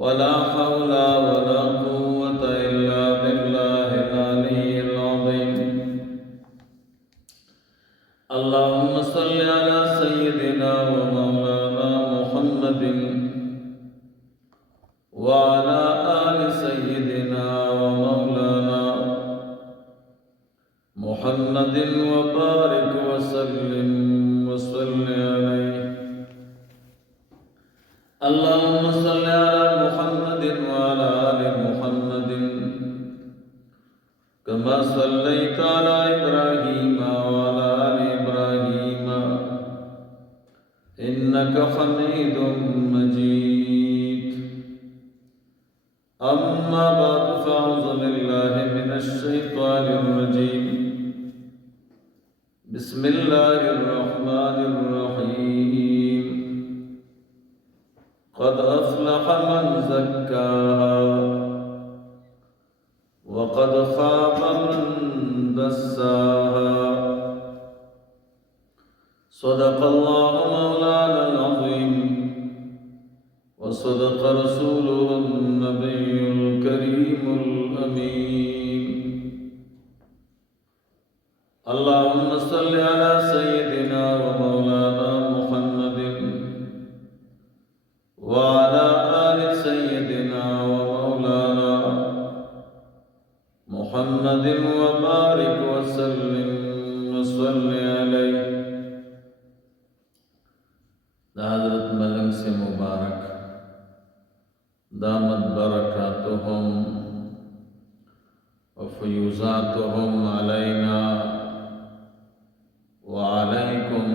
वला हौला वला कुव्वता इल्ला बिल्लाहिल अलिय्यिल अज़ीम। अल्लाहुम्मा सल्लि अला सय्यिदिना व मौलाना मुहम्मदिन व अला आलि सय्यिदिना व मौलाना मुहम्मदिन व बारिक व सल्लिम व सल्लि अलैहि। अल्लाहुम्मा सल्लि अला मुहम्मदिन व अला आलि मुहम्मदिन कमा सल्लैता अला इब्राहीम व अला आलि इब्राहीम इन्नका हमीदुम मजीद। अम्मा बाद फ़अऊज़ु बिल्लाहि मिनश शैतानिर रजीम। बिस्मिल्लाहिर रहमानिर रहीम। क़द अफ़लह मन ज़क्काहा व क़द ख़ाब मन दस्साहा। सदक़ल्लाहु मौलानल अज़ीम व सदक़ रसूलुहुन नबियुल करीमुल अमीन। अल्लाहुम्मा सल्लि अला सय्यिदिना व मौलाना मुहम्मदिन व अला आलि सय्यिदिना व मौलाना मुहम्मदिन व बारिक व सल्लिम व सल्लि अलैहि। हज़रत मलंग से मुबारक दामत बरकातुहुम व फ़ुयूज़ातुहुम अलैना व अलैकुम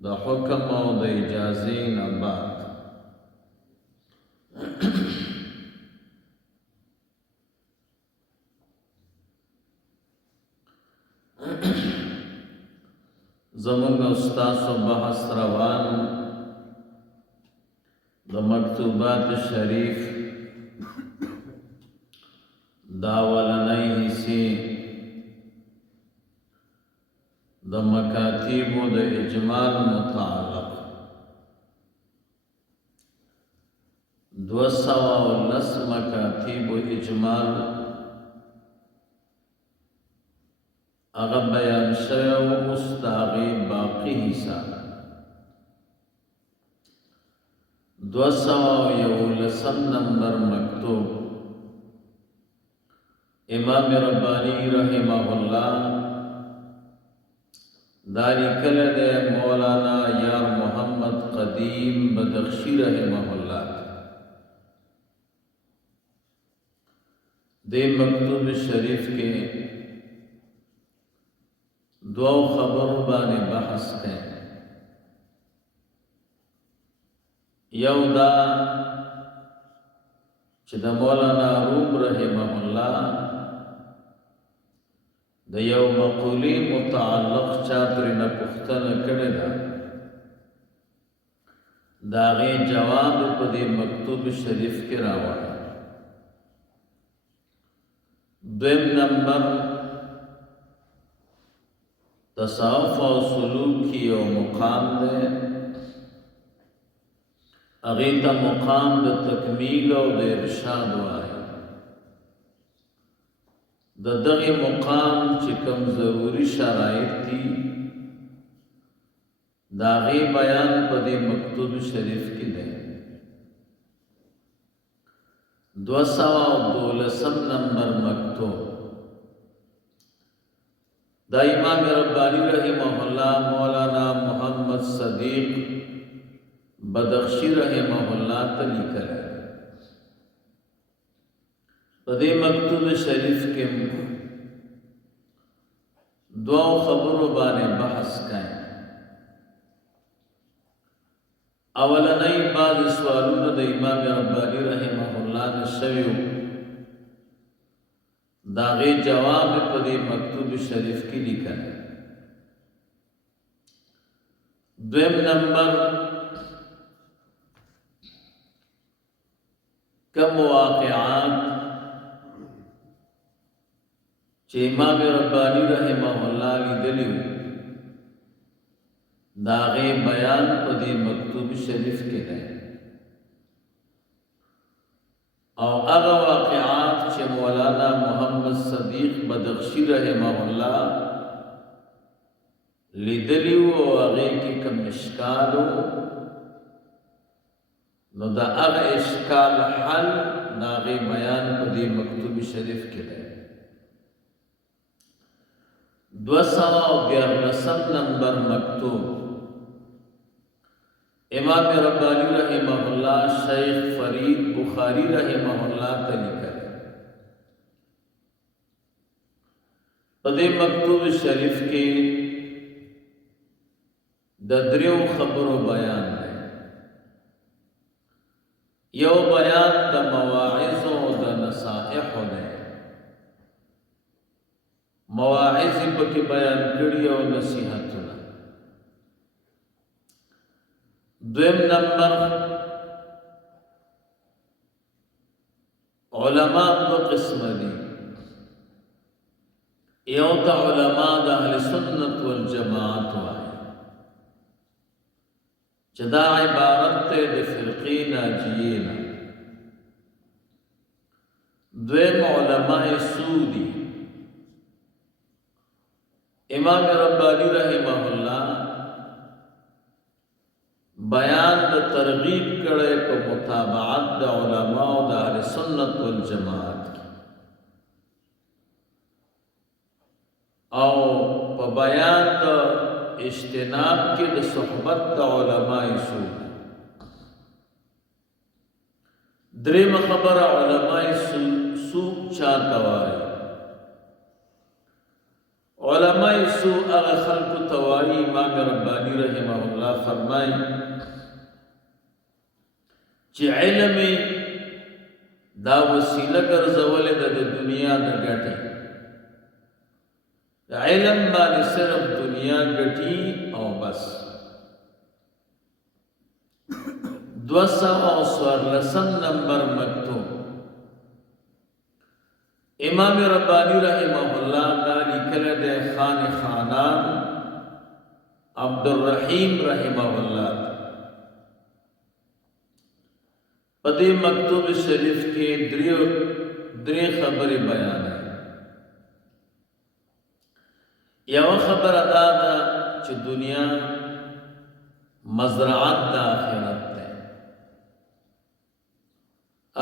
द हुक्म व द इजाज़ीन बाद। ज़मूंग उस्ताद व बहस रवान द मकतूबात शरीफ दावलनई हिस्से द मकातीब व द इजमाल मुताल्लक़ 210 मकातीब व इजमाल अगर बयान शव उस्तागी बाकी हिस्सा 211 नंबर मकतूब इमाम रब्बानी रहमहुल्लाह दारी कलद मौलाना यार मोहम्मद कदीम बदख्शी रहमहुल्लाह दे मकतूब शरीफ के दो खबर बाने बहस है। यौदा च द मौलाना रूम रहमहुल्लाह द यौ मक़ूली मुताल्लक़ चातरी न पुख्तन करे दागे जवाब पदे मकतूब शरीफ के रावा। दोम नंबर तसावुफ़ और सुलूक की और मुकाम दे अगीता मुकाम द तकमील और द इरशाद वाए द दगी मुकाम चिकम ज़रूरी शराइत थी दागी बयान पदे मकतूब शरीफ की दे। 212 नंबर मकतूब द इमाम रब्बानी रहमहुल्लाह मौलाना मोहम्मद सदीक बदख्शी रहमहुल्लाह तली करे पदे मकतूब शरीफ के दो खबरों बारे बहस करें। अवलनई बाद सवालों द इमाम रब्बानी रहमहुल्लाह ने शव्यू दागे जवाब पदे मकतूब शरीफ की लिखा है। दोम नंबर कम वाक़िआत चे इमाम रब्बानी रहमहुल्लाह लिदलियो दागे बयान पदे मकतूब शरीफ के हैं। او هغه واقعات چې مولانا محمد صدیق بدخشی رحمه الله لیدلیو او هغه کې کوم اشکالو نو دا هغه اشکال حل ناغه بیان په دې مکتوب شریف کې دی 211 نمبر مکتوب امام ربانی رحمہ اللہ شیخ فرید بخاری رحمہ اللہ ته لیکل په دې مکتوب شریف کې د دریو خبرو بیان دی یو بیان د مواعظ او د نصائح دی مواعظ پکې بیان کړي او نصیحتونه دویم نمبر علماء دو قسم دي یو ته علماء د اهل سنت والجماعت وایي چې دا عبارت ته د فرقې ناجیې نه دویم علماء سودی امام ربانی رحمہ اللہ بیان د ترغیب کړي په متابعت د علماء او د اهل سنت والجماعت او په بیان د اجتناب کې د صحبت د علماء سو دریم خبره علماء سو چاته وایي علماء سو هغه خلق توایي امام ربانی رحمه الله فرمایي چې علم دا وسیله ګرځولې د دنیا د ګټې علم باندې صرف دنیا ګټي او بس 214 نمبر مکتوب امام ربانی رحمه الله دا لیکل دی خان خانان عبدالرحیم رحمه الله په دې مکتوب شریف کې درې خبرې بیان دي یو خبره دا ده چې دنیا مزرعت د آخرت ده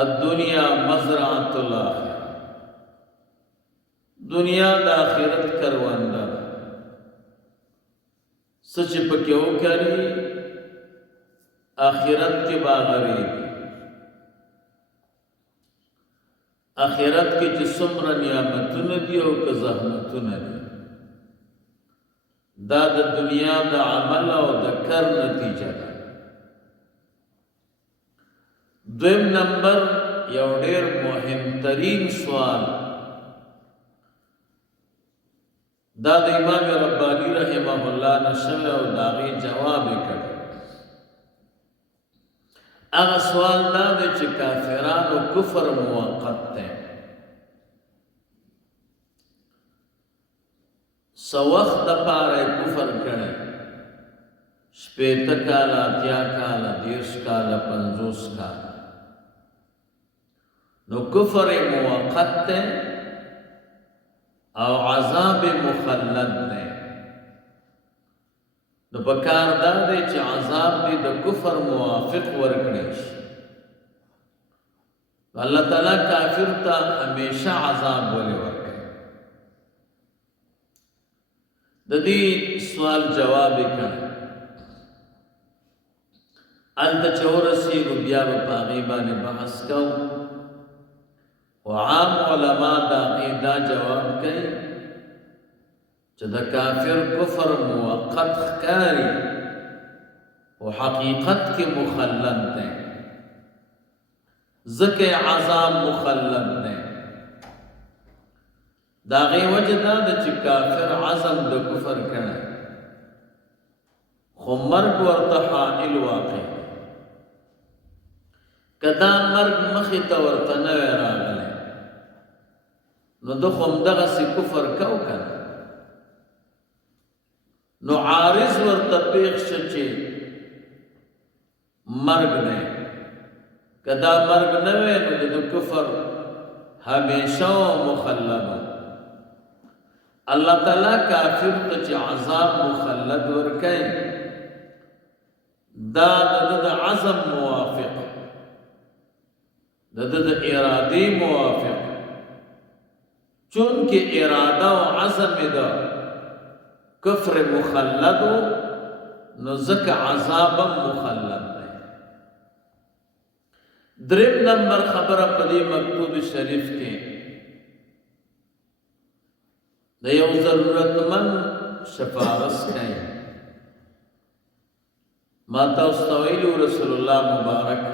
الدنیا مزرعت الاخره دنیا د آخرت کرونده ده سچ پکې وکړي آخرت کې باغري آخرت کې چې څومره نعمتونه دي او که زحمتونه دي دا د دنیا د عمل او د کار نتیجه ده دویم نمبر یو ډېر مهم ترین سوال دا د امام ربانی رحمه الله نشوه او داغي جواب کړ هغه سوال دا دی چې کافرانو کفر موقت ده سو وخت د پاره کفر کړي شپېته کاله اتیا کاله 30 کاله 50 کاله نو کفر موقت ده او عذاب مخلد ده نو پکار دا دی چې عذاب دې د کفر موافق ورکړي شي الله تعالی کافر ته همیشه عذاب ولې ورکړي د دې سوال جواب کړه انت چورسی بیا په هغه باندې بحث کوو او عام علما دا جواب کوي چې د کافر کفر موقت ښکاري او حقیقت کې مخلد دی ځکه عذاب مخلد دی دا غي وجه دا چې کافر عزم د کفر کړي خو مرګ ورته حائل واقع کدا مرګ مخې ته ورته نه راغلی نو د خو دغه سي کفر کو کنه نو عارض ورته پیښ شي مرګ نه کدا مرگ نوے نو د کفر ہمیشہ مخلد اللہ تعالیٰ کافر تچ عذاب مخلد ورکئی دا د عزم موافق د ارادی موافق چونکہ ارادہ و عزم دا کفر مخلد نو زک عذاب مخلد دے درم نمبر خبر پدی مکتوب شریف کے دا یو ضرورت من شفارس کئی ماتا استویلو رسول اللہ مبارک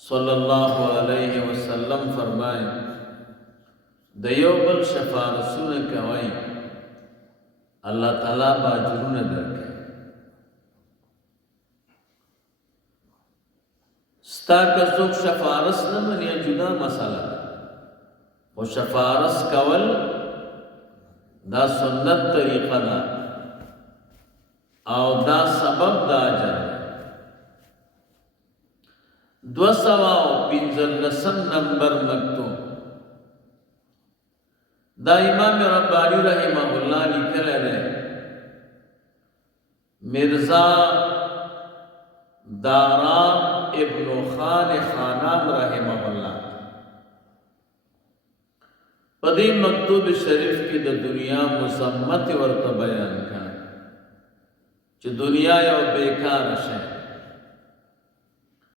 صلی اللہ علیہ وسلم فرمائے دیو بل شفارسون کوئی اللہ تعالیٰ باجرون درکے ستا کسوک شفارس نمن یا جدا مسئلہ و شفارس کول دا سنت طریقہ دا او دا سبب دا اجر 215 نمبر مکتوب دا امام ربانی رحمہ اللہ لکھل ہے مرزا دارام ابن خان خانام رحمہ اللہ پدی مکتوب شریف کی دا دنیا مذمت ورطا بیان کا چھ دنیا یو بیکار شے